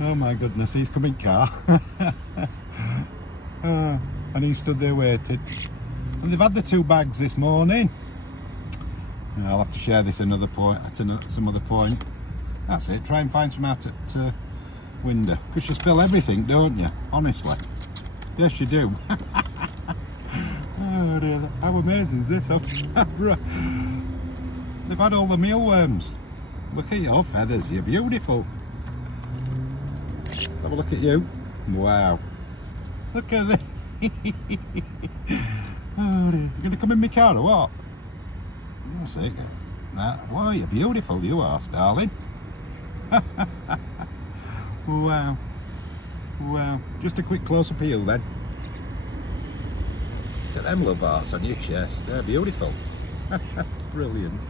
Oh my goodness, he's coming car. And he stood there waiting. And they've had the 2 bags this morning. And I'll have to share this another point at some other point. That's it, try and find some out at Winder. Because you spill everything, don't you? Honestly. Yes, you do. Oh dear, how amazing is this? They've had all the mealworms. Look at your feathers, you're beautiful. Have a look at you. Wow. Look at this. Oh dear. You're going to come in my car or what? That's it. Wow, you're beautiful, you are, darling. Wow. Wow. Just a quick close-up of you then. Look at them little bars on your chest. They're beautiful. Brilliant.